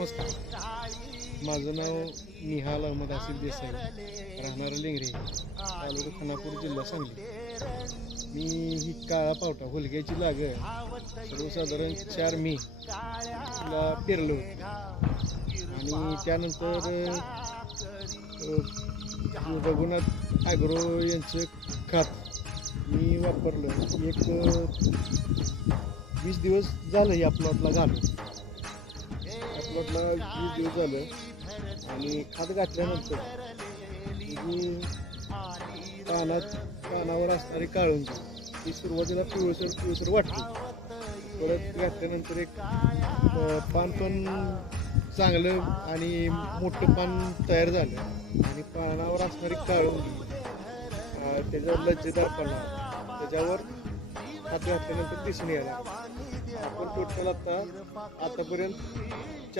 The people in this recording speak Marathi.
नमस्कार. माझं नाव निहाल अहमद आसिफ देसाई. राहणार लेंगरे तालुका खानापूर जिल्हा सांगली. मी ही काळा पावटा होलग्याची लाग. सर्वसाधारण चार मे ला पेरलं होतं. आणि त्यानंतर रघुनाथ ॲग्रो यांचं खात मी वापरलं. एक वीस दिवस झालं या प्लॉटला घालून. म्हटलं वीस दिवस झालं आणि खात घातल्यानंतर कानात पानात पानावर असणारी काळून ती सुरुवातीला पिवळसर पिवळसर वाटते परत घातल्यानंतर एक पान पण चांगलं आणि मोठं पान तयार झालं. आणि पानावर असणारी काळून त्याच्यावर त्याच्यावर लज्जेदारपणा त्याच्यावर हात घातल्यानंतर दिसून यायला आपण टोटल आता आतापर्यंत